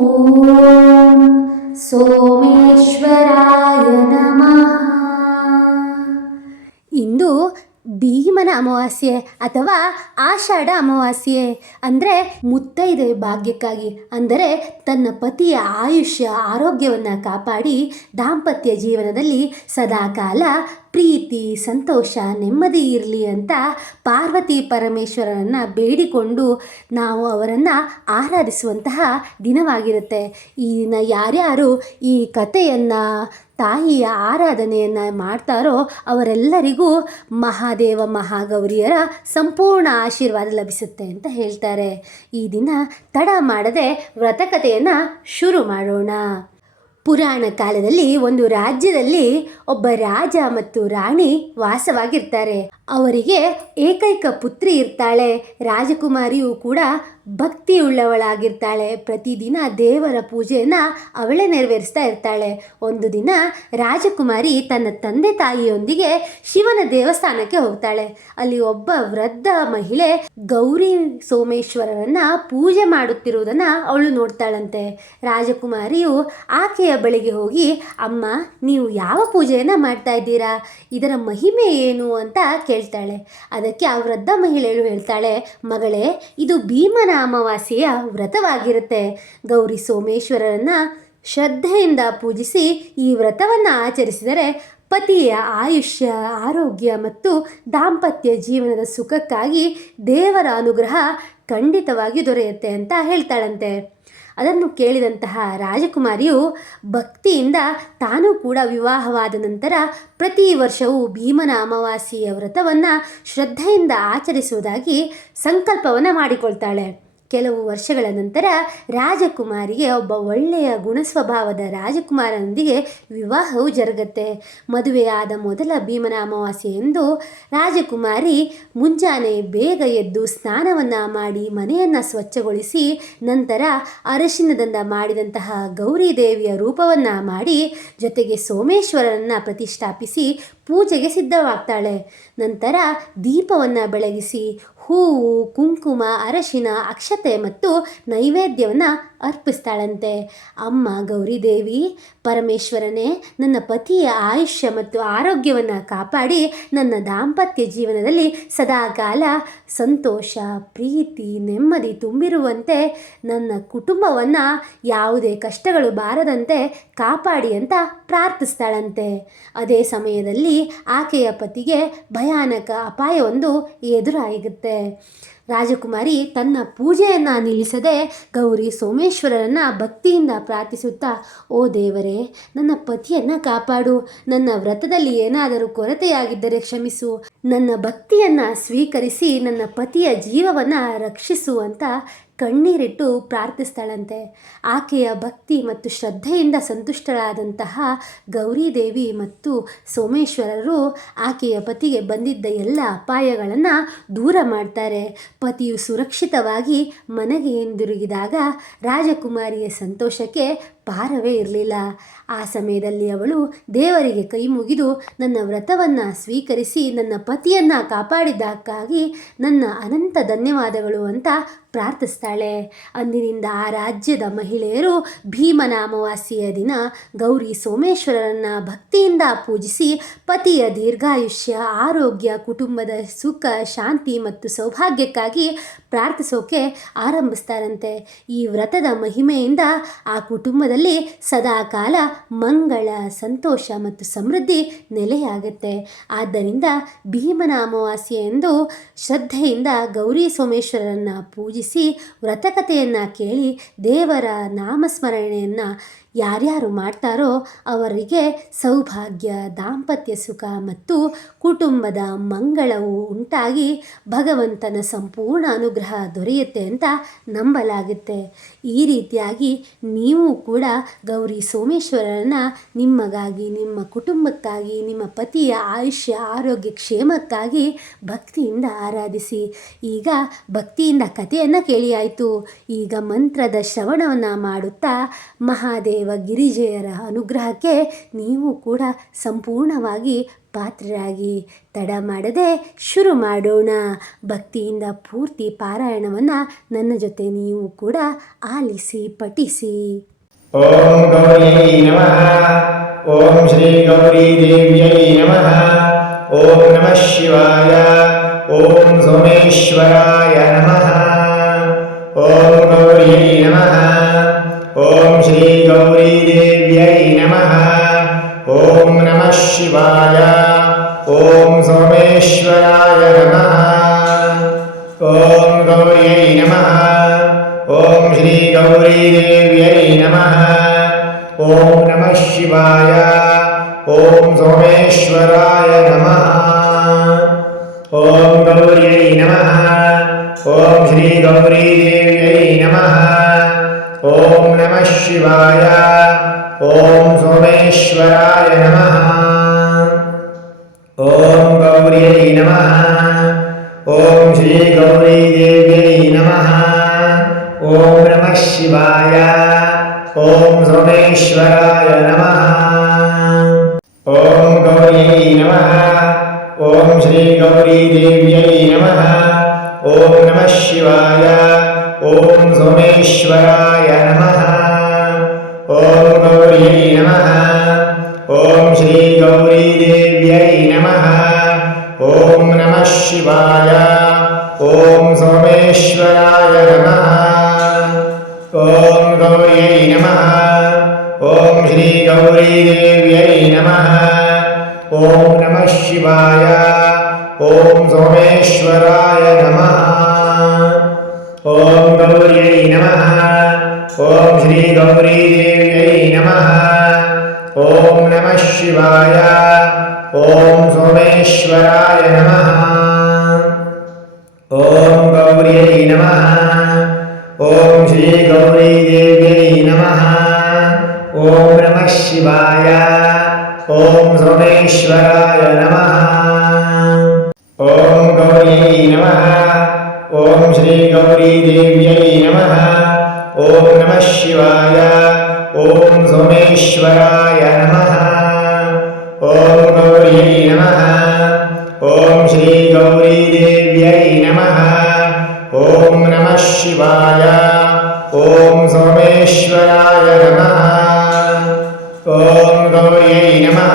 ಓಂ ಸೋಮೇಶ್ವರಾಯ ನಮಃ. ಇಂದು ಭೀಮನ ಅಮಾವಾಸ್ಯೆ ಅಥವಾ ಆಷಾಢ ಅಮಾವಾಸ್ಯೆ ಅಂದರೆ ಮುತ್ತೈದೆ ಭಾಗ್ಯಕ್ಕಾಗಿ, ಅಂದರೆ ತನ್ನ ಪತಿಯ ಆಯುಷ್ಯ ಆರೋಗ್ಯವನ್ನು ಕಾಪಾಡಿ ದಾಂಪತ್ಯ ಜೀವನದಲ್ಲಿ ಸದಾಕಾಲ ಪ್ರೀತಿ ಸಂತೋಷ ನೆಮ್ಮದಿ ಇರಲಿ ಅಂತ ಪಾರ್ವತಿ ಪರಮೇಶ್ವರನನ್ನು ಬೇಡಿಕೊಂಡು ನಾವು ಅವರನ್ನು ಆರಾಧಿಸುವಂತಹ ದಿನವಾಗಿರುತ್ತೆ. ಈ ದಿನ ಯಾರ್ಯಾರು ಈ ಕಥೆಯನ್ನು ತಾಯಿಯ ಆರಾಧನೆಯನ್ನು ಮಾಡ್ತಾರೋ ಅವರೆಲ್ಲರಿಗೂ ಮಹಾದೇವ ಮಹಾಗೌರಿಯರ ಸಂಪೂರ್ಣ ಆಶೀರ್ವಾದ ಲಭಿಸುತ್ತೆ ಅಂತ ಹೇಳ್ತಾರೆ. ಈ ದಿನ ತಡ ಮಾಡದೆ ವ್ರತಕಥೆಯನ್ನು ಶುರು ಮಾಡೋಣ. ಪುರಾಣ ಕಾಲದಲ್ಲಿ ಒಂದು ರಾಜ್ಯದಲ್ಲಿ ಒಬ್ಬ ರಾಜ ಮತ್ತು ರಾಣಿ ವಾಸವಾಗಿರ್ತಾರೆ. ಅವರಿಗೆ ಏಕೈಕ ಪುತ್ರಿ ಇರ್ತಾಳೆ. ರಾಜಕುಮಾರಿಯು ಕೂಡ ಭಕ್ತಿಯುಳ್ಳವಳಾಗಿರ್ತಾಳೆ. ಪ್ರತಿದಿನ ದೇವರ ಪೂಜೆಯನ್ನು ಅವಳೇ ನೆರವೇರಿಸ್ತಾ ಇರ್ತಾಳೆ. ಒಂದು ದಿನ ರಾಜಕುಮಾರಿ ತನ್ನ ತಂದೆ ತಾಯಿಯೊಂದಿಗೆ ಶಿವನ ದೇವಸ್ಥಾನಕ್ಕೆ ಹೋಗ್ತಾಳೆ. ಅಲ್ಲಿ ಒಬ್ಬ ವೃದ್ಧ ಮಹಿಳೆ ಗೌರಿ ಸೋಮೇಶ್ವರರನ್ನ ಪೂಜೆ ಮಾಡುತ್ತಿರುವುದನ್ನು ಅವಳು ನೋಡ್ತಾಳಂತೆ. ರಾಜಕುಮಾರಿಯು ಆಕೆಯ ಬಳಿಗೆ ಹೋಗಿ, ಅಮ್ಮ, ನೀವು ಯಾವ ಪೂಜೆಯನ್ನು ಮಾಡ್ತಾ ಇದ್ದೀರಾ? ಇದರ ಮಹಿಮೆ ಏನು ಅಂತ ಕೇಳ್ತಾಳೆ. ಅದಕ್ಕೆ ಆ ವೃದ್ಧ ಮಹಿಳೆಯಳು ಹೇಳ್ತಾಳೆ, ಮಗಳೇ, ಇದು ಭೀಮನ ಅಮಾವಾಸ್ಯೆಯ ವ್ರತವಾಗಿರುತ್ತೆ. ಗೌರಿ ಸೋಮೇಶ್ವರರನ್ನ ಶ್ರದ್ಧೆಯಿಂದ ಪೂಜಿಸಿ ಈ ವ್ರತವನ್ನು ಆಚರಿಸಿದರೆ ಪತಿಯ ಆಯುಷ್ಯ ಆರೋಗ್ಯ ಮತ್ತು ದಾಂಪತ್ಯ ಜೀವನದ ಸುಖಕ್ಕಾಗಿ ದೇವರ ಅನುಗ್ರಹ ಖಂಡಿತವಾಗಿ ದೊರೆಯುತ್ತೆ ಅಂತ ಹೇಳ್ತಾಳಂತೆ. ಅದನ್ನು ಕೇಳಿದಂತಹ ರಾಜಕುಮಾರಿಯು ಭಕ್ತಿಯಿಂದ ತಾನೂ ಕೂಡ ವಿವಾಹವಾದ ನಂತರ ಪ್ರತಿ ವರ್ಷವೂ ಭೀಮನ ಅಮಾವಾಸ್ಯೆಯ ವ್ರತವನ್ನು ಶ್ರದ್ಧೆಯಿಂದ ಆಚರಿಸುವುದಾಗಿ ಸಂಕಲ್ಪವನ್ನು ಮಾಡಿಕೊಳ್ತಾಳೆ. ಕೆಲವು ವರ್ಷಗಳ ನಂತರ ರಾಜಕುಮಾರಿಗೆ ಒಬ್ಬ ಒಳ್ಳೆಯ ಗುಣಸ್ವಭಾವದ ರಾಜಕುಮಾರನೊಂದಿಗೆ ವಿವಾಹವು ಜರುಗುತ್ತೆ. ಮದುವೆಯಾದ ಮೊದಲ ಭೀಮನ ಅಮಾವಾಸ್ಯೆ ಎಂದು ರಾಜಕುಮಾರಿ ಮುಂಜಾನೆ ಬೇಗ ಎದ್ದು ಸ್ನಾನವನ್ನು ಮಾಡಿ ಮನೆಯನ್ನು ಸ್ವಚ್ಛಗೊಳಿಸಿ ನಂತರ ಅರಶಿನದಿಂದ ಮಾಡಿದಂತಹ ಗೌರಿ ದೇವಿಯ ರೂಪವನ್ನು ಮಾಡಿ ಜೊತೆಗೆ ಸೋಮೇಶ್ವರನನ್ನು ಪ್ರತಿಷ್ಠಾಪಿಸಿ ಪೂಜೆಗೆ ಸಿದ್ಧವಾಗ್ತಾಳೆ. ನಂತರ ದೀಪವನ್ನು ಬೆಳಗಿಸಿ ಹೂವು ಕುಂಕುಮ ಅರಶಿನ ಅಕ್ಷತೆ ಮತ್ತು ನೈವೇದ್ಯವನ್ನು ಅರ್ಪಿಸ್ತಾಳಂತೆ. ಅಮ್ಮ ಗೌರಿದೇವಿ, ಪರಮೇಶ್ವರನೇ, ನನ್ನ ಪತಿಯ ಆಯುಷ್ಯ ಮತ್ತು ಆರೋಗ್ಯವನ್ನು ಕಾಪಾಡಿ ನನ್ನ ದಾಂಪತ್ಯ ಜೀವನದಲ್ಲಿ ಸದಾಕಾಲ ಸಂತೋಷ ಪ್ರೀತಿ ನೆಮ್ಮದಿ ತುಂಬಿರುವಂತೆ ನನ್ನ ಕುಟುಂಬವನ್ನು ಯಾವುದೇ ಕಷ್ಟಗಳು ಬಾರದಂತೆ ಕಾಪಾಡಿ ಅಂತ ಪ್ರಾರ್ಥಿಸ್ತಾಳಂತೆ. ಅದೇ ಸಮಯದಲ್ಲಿ ಆಕೆಯ ಪತಿಗೆ ಭಯಾನಕ ಅಪಾಯವೊಂದು ಎದುರಾಗುತ್ತೆ. ರಾಜಕುಮಾರಿ ತನ್ನ ಪೂಜೆಯನ್ನು ನಿಲ್ಲಿಸದೆ ಗೌರಿ ಸೋಮೇಶ್ವರರನ್ನು ಭಕ್ತಿಯಿಂದ ಪ್ರಾರ್ಥಿಸುತ್ತಾ, ಓ ದೇವರೇ, ನನ್ನ ಪತಿಯನ್ನು ಕಾಪಾಡು, ನನ್ನ ವ್ರತದಲ್ಲಿ ಏನಾದರೂ ಕೊರತೆಯಾಗಿದ್ದರೆ ಕ್ಷಮಿಸು, ನನ್ನ ಭಕ್ತಿಯನ್ನು ಸ್ವೀಕರಿಸಿ ನನ್ನ ಪತಿಯ ಜೀವವನ್ನು ರಕ್ಷಿಸು ಅಂತ ಕಣ್ಣೀರಿಟ್ಟು ಪ್ರಾರ್ಥಿಸ್ತಾಳಂತೆ. ಆಕೆಯ ಭಕ್ತಿ ಮತ್ತು ಶ್ರದ್ಧೆಯಿಂದ ಸಂತುಷ್ಟರಾದಂತಹ ಗೌರಿದೇವಿ ಮತ್ತು ಸೋಮೇಶ್ವರರು ಆಕೆಯ ಪತಿಗೆ ಬಂದಿದ್ದ ಎಲ್ಲ ಅಪಾಯಗಳನ್ನು ದೂರ ಮಾಡ್ತಾರೆ. ಪತಿಯು ಸುರಕ್ಷಿತವಾಗಿ ಮನೆಗೆ ಹಿಂದಿರುಗಿದಾಗ ರಾಜಕುಮಾರಿಯ ಸಂತೋಷಕ್ಕೆ ಪಾರವೇ ಇರಲಿಲ್ಲ. ಆ ಸಮಯದಲ್ಲಿ ಅವಳು ದೇವರಿಗೆ ಕೈ ಮುಗಿದು ನನ್ನ ವ್ರತವನ್ನು ಸ್ವೀಕರಿಸಿ ನನ್ನ ಪತಿಯನ್ನು ಕಾಪಾಡಿದ್ದಕ್ಕಾಗಿ ನನ್ನ ಅನಂತ ಧನ್ಯವಾದಗಳು ಅಂತ ಪ್ರಾರ್ಥಿಸ್ತಾಳೆ. ಅಂದಿನಿಂದ ಆ ರಾಜ್ಯದ ಮಹಿಳೆಯರು ಭೀಮನ ಅಮಾವಾಸ್ಯೆಯ ದಿನ ಗೌರಿ ಸೋಮೇಶ್ವರರನ್ನ ಭಕ್ತಿಯಿಂದ ಪೂಜಿಸಿ ಪತಿಯ ದೀರ್ಘಾಯುಷ್ಯ ಆರೋಗ್ಯ ಕುಟುಂಬದ ಸುಖ ಶಾಂತಿ ಮತ್ತು ಸೌಭಾಗ್ಯಕ್ಕಾಗಿ ಪ್ರಾರ್ಥಿಸೋಕೆ ಆರಂಭಿಸ್ತಾರಂತೆ. ಈ ವ್ರತದ ಮಹಿಮೆಯಿಂದ ಆ ಕುಟುಂಬದಲ್ಲಿ ಸದಾಕಾಲ ಮಂಗಳ ಸಂತೋಷ ಮತ್ತು ಸಮೃದ್ಧಿ ನೆಲೆಯಾಗುತ್ತೆ. ಆದ್ದರಿಂದ ಭೀಮನ ಅಮಾವಾಸ್ಯೆ ಎಂದು ಶ್ರದ್ಧೆಯಿಂದ ಗೌರಿ ಸೋಮೇಶ್ವರರನ್ನು ಪೂಜಿಸಿ ವ್ರತಕಥೆಯನ್ನು ಕೇಳಿ ದೇವರ ನಾಮಸ್ಮರಣೆಯನ್ನು ಯಾರ್ಯಾರು ಮಾಡ್ತಾರೋ ಅವರಿಗೆ ಸೌಭಾಗ್ಯ ದಾಂಪತ್ಯ ಸುಖ ಮತ್ತು ಕುಟುಂಬದ ಮಂಗಳವು ಉಂಟಾಗಿ ಭಗವಂತನ ಸಂಪೂರ್ಣ ಅನುಗ್ರಹ ದೊರೆಯುತ್ತೆ ಅಂತ ನಂಬಲಾಗುತ್ತೆ. ಈ ರೀತಿಯಾಗಿ ನೀವು ಕೂಡ ಗೌರಿ ಸೋಮೇಶ್ವರರನ್ನ ನಿಮಗಾಗಿ ನಿಮ್ಮ ಕುಟುಂಬಕ್ಕಾಗಿ ನಿಮ್ಮ ಪತಿಯ ಆಯುಷ್ಯ ಆರೋಗ್ಯ ಕ್ಷೇಮಕ್ಕಾಗಿ ಭಕ್ತಿಯಿಂದ ಆರಾಧಿಸಿ. ಈಗ ಭಕ್ತಿಯಿಂದ ಕಥೆಯನ್ನು ಕೇಳಿ ಆಯಿತು. ಈಗ ಮಂತ್ರದ ಶ್ರವಣವನ್ನು ಮಾಡುತ್ತಾ ಮಹಾದೇವ ಗಿರಿಜೆಯರ ಅನುಗ್ರಹಕ್ಕೆ ನೀವು ಕೂಡ ಸಂಪೂರ್ಣವಾಗಿ ಪಾತ್ರರಾಗಿ. ತಡ ಮಾಡದೆ ಶುರು ಮಾಡೋಣ. ಭಕ್ತಿಯಿಂದ ಪೂರ್ತಿ ಪಾರಾಯಣವನ್ನು ನನ್ನ ಜೊತೆ ನೀವು ಕೂಡ ಆಲಿಸಿ ಪಠಿಸಿ. ಓಂ ಗೌರ್ಯೈ ನಮಃ. ಓಂ ಶ್ರೀ ಗೌರಿ ದೇವ್ಯೈ ನಮಃ. ಓಂ ನಮಃ ಶಿವಾಯ. ಓಂ ಸೋಮೇಶ್ವರಾಯ ನಮಃ. ಓಂ ಗೌರ್ಯೈ ನಮಃ. ಓಂ ಶ್ರೀ ಗೌರಿ ದೇವ್ಯೈ ನಮಃ. ಓಂ ನಮಃ ಶಿವಾಯ. ಓಂ ಸೋಮೇಶ್ವರಾಯ ನಮಃ. ಓಂ ಗೌರ್ಯೈ ನಮಃ. ಓಂ ಶ್ರೀ ಗೌರಿ ದೇವ್ಯೈ ನಮಃ. ಓಂ ನಮಃ ಶಿವಾಯ. ಓಂ ಸೋಮೇಶ್ವರಾಯ ನಮಃ. ಓಂ ಗೌರ್ಯೈ ನಮಃ. ಓಂ ಶ್ರೀ ಗೌರಿ ದೇವ್ಯೈ ನಮಃ. ಓಂ ನಮಃ ಶಿವಾಯ. ಓಂ ಸೋಮೇಶ್ವರಾಯ ನಮಃ. ಓಂ ಗೌರ್ಯೈ ನಮಃ. ಓಂ ಶ್ರೀ ಗೌರಿ ದೇವ್ಯೈ ನಮಃ. ಓಂ ನಮಃ ಶಿವಾಯ. ಓಂ ಸೋಮೇಶ್ವರಾಯ ನಮಃ. ಓಂ ಗೌರ್ಯೈ ನಮಃ. ಓಂ ಶ್ರೀ ಗೌರಿ ದೇವ್ಯೈ ನಮಃ. ಓಂ ನಮಃ ಶಿವಾಯ. ಓಂ ಸೋಮೇಶ್ವರಾಯ ನಮಃ. ಓಂ ಗೌರ್ಯೈ ನಮಃ. ಓಂ ಶ್ರೀ ಗೌರಿ ದೇವ್ಯೈ ನಮಃ. ಓಂ ನಮಃ ಶಿವಾಯ. ಓಂ ಸೋಮೇಶ್ವರಾಯ ನಮಃ. ಓಂ ಗೌರ್ಯೈ ನಮಃ. ಓಂ ಶ್ರೀ ಗೌರಿ ದೇವ್ಯೈ ನಮಃ. ಓಂ ನಮಃ ಶಿವಾಯ. ಓಂ ಸೋಮೇಶ್ವರಾಯ ನಮಃ. ಓಂ ಗೌರ್ಯೈ ನಮಃ. ಓಂ ಶ್ರೀ ಗೌರಿ ದೇವ್ಯೈ ನಮಃ. ಓಂ ನಮಃ ಶಿವಾಯ. ಓಂ ಸೋಮೇಶ್ವರಾಯ ನಮಃ. ಓಂ ಗೌರ್ಯೈ ನಮಃ. ಓಂ ಶ್ರೀ ಗೌರಿ ದೇವ್ಯೈ ನಮಃ. ಓಂ ನಮಃ ಶಿವಾಯ. ಓಂ ಸೋಮೇಶ್ವರಾಯ ನಮಃ. ಓಂ ಗೌರ್ಯೈ ನಮಃ. ಓಂ ಶ್ರೀ ಗೌರಿ ದೇವ್ಯೈ ನಮಃ. ಓಂ ನಮಃ ಶಿವಾಯ. ಓಂ ಸೋಮೇಶ್ವರಾಯ ನಮಃ. ಓಂ ಗೌರ್ಯೈ ನಮಃ. ಓಂ ಶ್ರೀ ಗೌರಿ ದೇವ್ಯೈ ನಮಃ. ಓಂ ನಮಃ ಶಿವಾಯ. ಓಂ ಸೋಮೇಶ್ವರಾಯ ನಮಃ. ಓಂ ಗೌರ್ಯೈ ನಮಃ.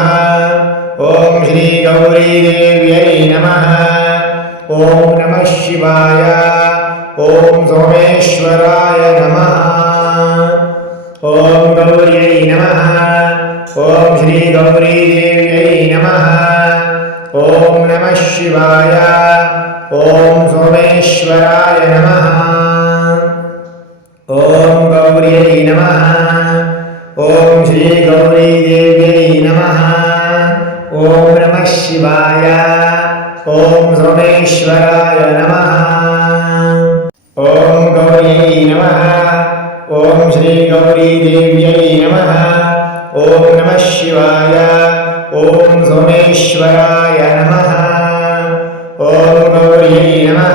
ಓಂ ಶ್ರೀ ಗೌರಿ ದೇವ್ಯೈ ನಮಃ. ಓಂ ನಮಃ ಶಿವಾಯ. ಓಂ ಸೋಮೇಶ್ವರಾಯ ನಮಃ. ಓಂ ಗೌರ್ಯೈ ನಮಃ. ಓಂ ಶ್ರೀ ಗೌರಿ ದೇವ್ಯೈ ನಮಃ. ಓಂ ನಮಃ ಶಿವಾಯ. ಓಂ ಸೋಮೇಶ್ವರಾಯ ನಮಃ. ಓಂ ಗೌರ್ಯೈ ನಮಃ. ಓಂ ಶ್ರೀ ಗೌರಿ ದೇವ್ಯೈ ನಮಃ. ಓಂ ನಮಃ ಶಿವಾಯ. ಓಂ ಸೋಮೇಶ್ವರಾಯ ನಮಃ. ಓಂ ಗೌರ್ಯೈ ನಮಃ. ಓಂ ಶ್ರೀ ಗೌರಿ ದೇವ್ಯೈ ನಮಃ. ಓಂ ನಮಃ ಶಿವಾಯ. ಓಂ ಸೋಮೇಶ್ವರಾಯ ನಮಃ. ಓಂ ಗೌರ್ಯೈ ನಮಃ.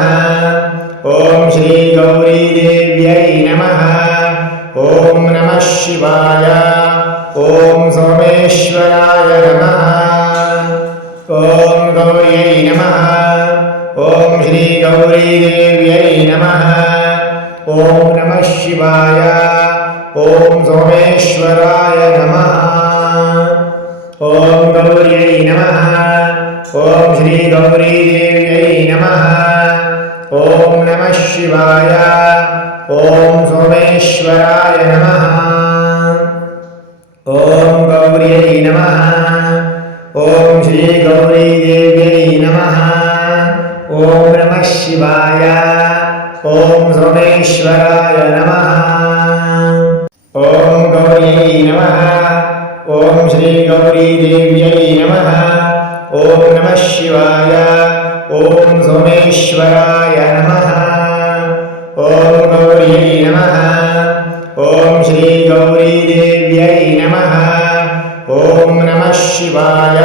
ಓಂ ಶ್ರೀ ಗೌರಿ ದೇವ್ಯೈ ನಮಃ. ಓಂ ನಮಃ ಶಿವಾಯ. ಓಂ ಸೋಮೇಶ್ವರಾಯ ನಮಃ. ಓಂ ಗೌರ್ಯೈ ನಮಃ. ಓಂ ಶ್ರೀ ಗೌರಿ ದೇವ್ಯೈ ನಮಃ. ಓಂ ನಮಃ ಶಿವಾಯ. ಓಂ ಸೋಮೇಶ್ವರಾಯ ನಮಃ. ಓಂ ಗೌರ್ಯೈ ನಮಃ. ಓಂ ಶ್ರೀ ಗೌರಿ ದೇವ್ಯೈ ನಮಃ. ಓಂ ನಮಃ ಶಿವಾಯ. ಓಂ ಸೋಮೇಶ್ವರಾಯ ನಮಃ. ಓಂ ಗೌರ್ಯೈ ನಮಃ. ಓಂ ಶ್ರೀ ಗೌರಿ ದೇವ್ಯೈ ನಮಃ. ಓಂ ನಮಃ ಶಿವಾಯ. ಓಂ ಸೋಮೇಶ್ವರಾಯ ನಮಃ. ಓಂ ಗೌರ್ಯೈ ನಮಃ. ಓಂ ಶ್ರೀ ಗೌರಿ ದೇವ್ಯೈ ನಮಃ. ಓಂ ನಮಃ ಶಿವಾಯ. ಓಂ ಸೋಮೇಶ್ವರಾಯ ನಮಃ. ಓಂ ಗೌರ್ಯೈ ನಮಃ. ಓಂ ಶ್ರೀ ಗೌರಿ ದೇವ್ಯೈ ನಮಃ. ಓಂ ನಮಃ ಶಿವಾಯ.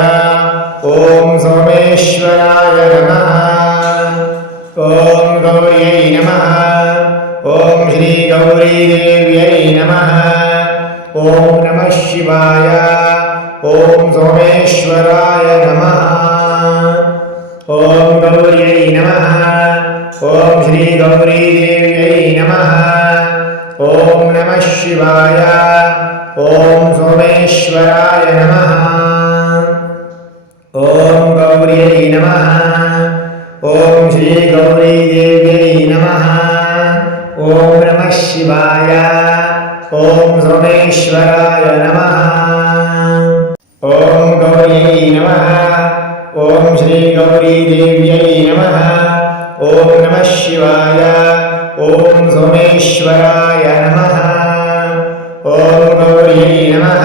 ಓಂ ಸೋಮೇಶ್ವರಾಯ ನಮಃ. ಓಂ ಗೌರ್ಯೈ ನಮಃ. ಓಂ ಶ್ರೀ ಗೌರಿ ದೇವ್ಯೈ ನಮಃ. ಓಂ ನಮಃ ಶಿವಾಯ. ॐ सोमेश्वराय नमः। ॐ गौर्यै नमः। ॐ श्रीगौरीदेव्यै नमः। ॐ नमः शिवाय। ॐ सोमेश्वराय नमः। ॐ गौर्यै नमः। ॐ श्रीगौरीदेव्यै नमः। ॐ नमः शिवाय। ॐ सोमेश्वराय नमः। ॐ गौर्यै नमः। ॐ श्रीगौरीदेव्यै नमः। ॐ नमः शिवाय। ॐ सोमेश्वराय नमः। ॐ गौर्यै नमः।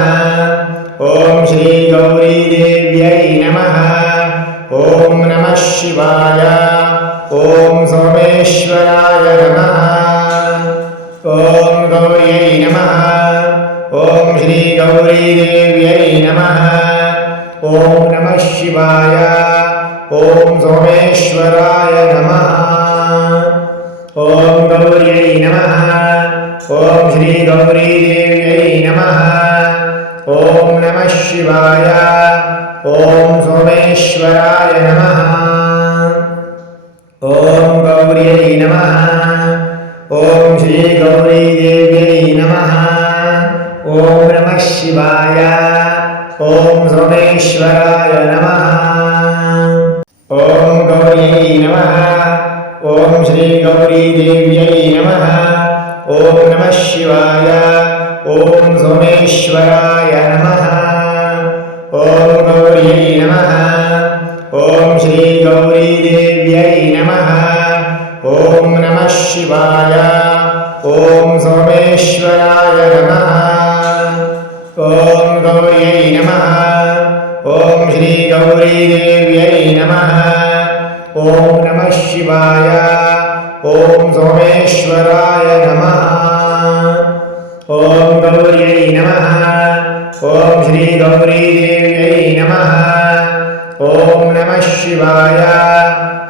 ॐ श्रीगौरीदेव्यै नमः। ॐ नमः शिवाय। ॐ सोमेश्वराय नमः। ॐ गौर्यै नमः। ॐ श्रीगौरीदेव्यै नमः। ॐ नमः शिवाय। ॐ सोमेश्वराय नमः। ॐ गौर्यै नमः। ॐ श्रीगौरीदेव्यै नमः। ॐ नमः शिवाय। ॐ सोमेश्वराय नमः। ॐ गौर्यै नमः। ॐ श्रीगौरीदेव्यै नमः। ॐ नमः शिवाय। ॐ सोमेश्वराय नमः। ॐ गौर्यै नमः। ॐ श्रीगौरीदेव्यै नमः। ॐ नमः शिवाय। ॐ सोमेश्वराय नमः। ॐ गौर्यै नमः। ॐ श्रीगौरीदेव्यै नमः। ॐ नमः शिवाय। ॐ सोमेश्वराय नमः। ॐ गौर्यै नमः। ॐ श्रीगौरीदेव्यै नमः। ॐ नमः शिवाय। ॐ सोमेश्वराय नमः। ॐ गौर्यै नमः। ॐ श्रीगौरीदेव्यै नमः। ॐ नमः शिवाय।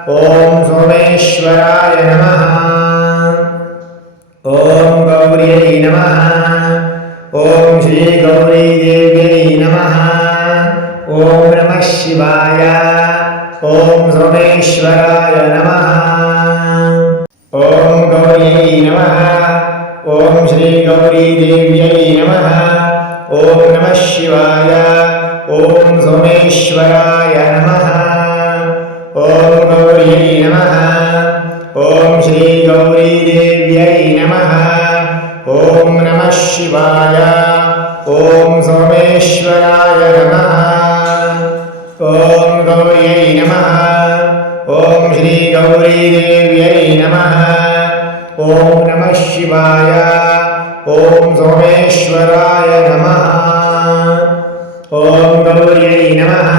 ॐ सोमेश्वराय नमः। ॐ गौर्यै नमः। ॐ श्रीगौरीदेव्यै नमः। ॐ नमः शिवाय। ॐ सोमेश्वराय नमः। ॐ गौर्यै नमः। ॐ श्रीगौरीदेव्यै नमः। ॐ नमः शिवाय। ॐ सोमेश्वराय नमः। ॐ गौर्यै नमः। ॐ श्रीगौरीदेव्यै नमः। ॐ नमः शिवाय। ॐ सोमेश्वराय नमः। ॐ गौर्यै नमः। ॐ श्रीगौरीदेव्यै नमः। ॐ नमः शिवाय। ॐ सोमेश्वराय नमः। ॐ गौर्यै नमः।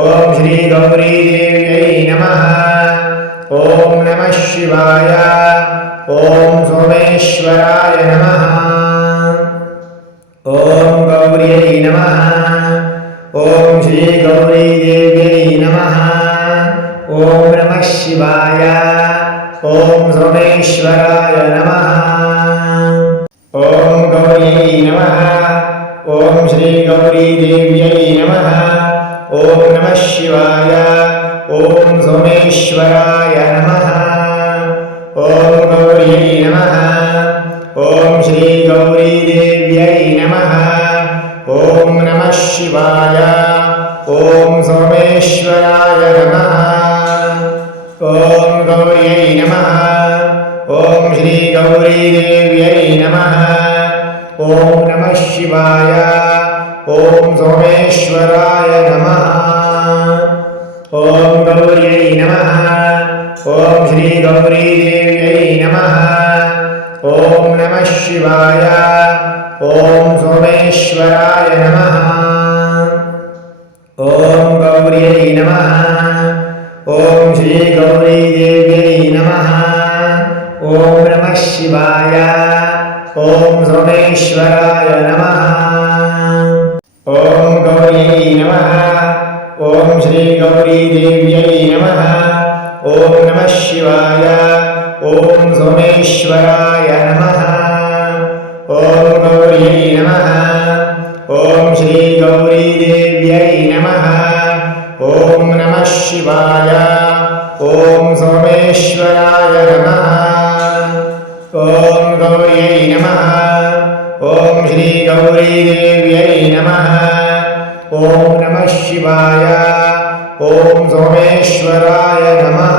ॐ श्रीगौरीदेव्यै नमः। ॐ नमः शिवाय। ॐ सोमेश्वराय नमः। ॐ गौर्यै नमः। ॐ श्रीगौरीदेव्यै नमः। ॐ नमः शिवाय। ॐ सोमेश्वराय नमः। ॐ गौर्यै नमः। ॐ श्रीगौरीदेव्यै नमः। ॐ नमः शिवाय। ॐ सोमेश्वराय नमः। ॐ गौर्यै नमः। ॐ श्रीगौरीदेव्यै नमः। ॐ नमः शिवाय। ॐ सोमेश्वराय नमः। ॐ गौर्यै नमः। ॐ श्रीगौरीदेव्यै नमः। ॐ नमः शिवाय। ॐ सोमेश्वराय नमः। ॐ गौर्यै नमः। ॐ श्रीगौरीदेव्यै नमः। ॐ नमः शिवाय। ॐ सोमेश्वराय नमः। ॐ गौर्यै नमः। ॐ श्रीगौरीदेव्यै नमः। ॐ नमः शिवाय। ॐ सोमेश्वराय नमः। ॐ गौर्यै नमः। ॐ श्रीगौरीदेव्यै नमः। ॐ नमः शिवाय। ॐ सोमेश्वराय नमः। ॐ गौर्यै नमः। ॐ श्रीगौरी शिवाय ॐ सोमेश्वराय नमः ॐ गौर्यै नमः ॐ श्रीगौरीदेव्यै नमः ॐ नमः शिवाय ॐ सोमेश्वराय नमः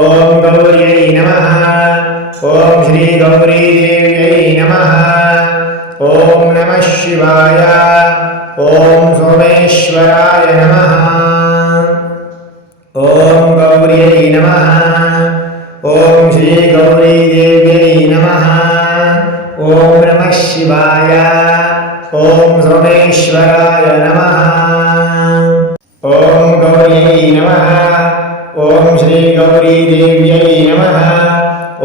ॐ गौर्यै नमः ॐ श्रीगौरीदेव्यै नमः ॐ नमः शिवाय ॐ सोमेश्वराय नमः ॐ गौर्यै नमः ॐ श्रीगौरीदेव्यै नमः ॐ नमः शिवाय ॐ सोमेश्वराय नमः ॐ गौर्यै नमः ॐ श्रीगौरीदेव्यै नमः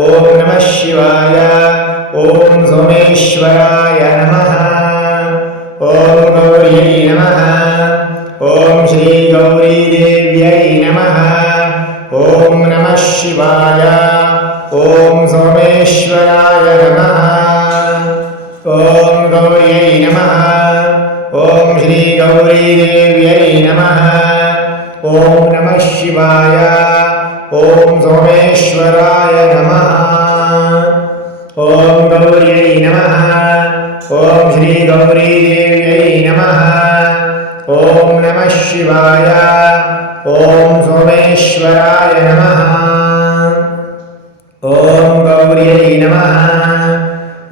ॐ नमः शिवाय ॐ सोमेश्वराय नमः ॐ गौर्यै नमः ॐ श्रीगौरीदेव्यै नमः ॐ नमः शिवाय ॐ सोमेश्वराय नमः ॐ गौर्यै नमः ॐ श्रीगौरीदेव्यै नमः ॐ नमः शिवाय ॐ सोमेश्वराय नमः ॐ गौर्यै नमः ॐ श्रीगौरीदेव्यै नमः ॐ नमः शिवाय ॐ सोमेश्वराय नमः ॐ गौर्यै नमः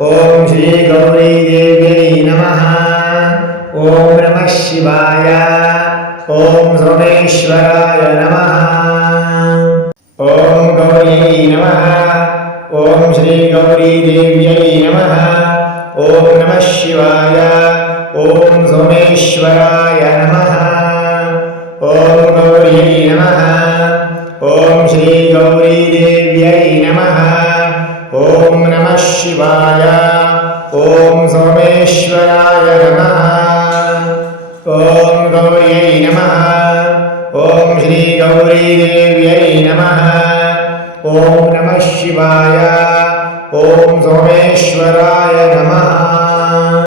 ॐ श्रीगौरीदेव्यै नमः ॐ नमः शिवाय ॐ सोमेश्वराय नमः ॐ गौर्यै नमः ॐ श्रीगौरीदेव्यै नमः ॐ नमः शिवाय ॐ सोमेश्वराय नमः ॐ गौर्यै नमः ॐ श्रीगौरीदेव्यै नमः ॐ नमः शिवाय ॐ सोमेश्वराय नमः ॐ गौर्यै नमः ॐ श्रीगौरीदेव्यै नमः ॐ नमः शिवाय ॐ सोमेश्वराय नमः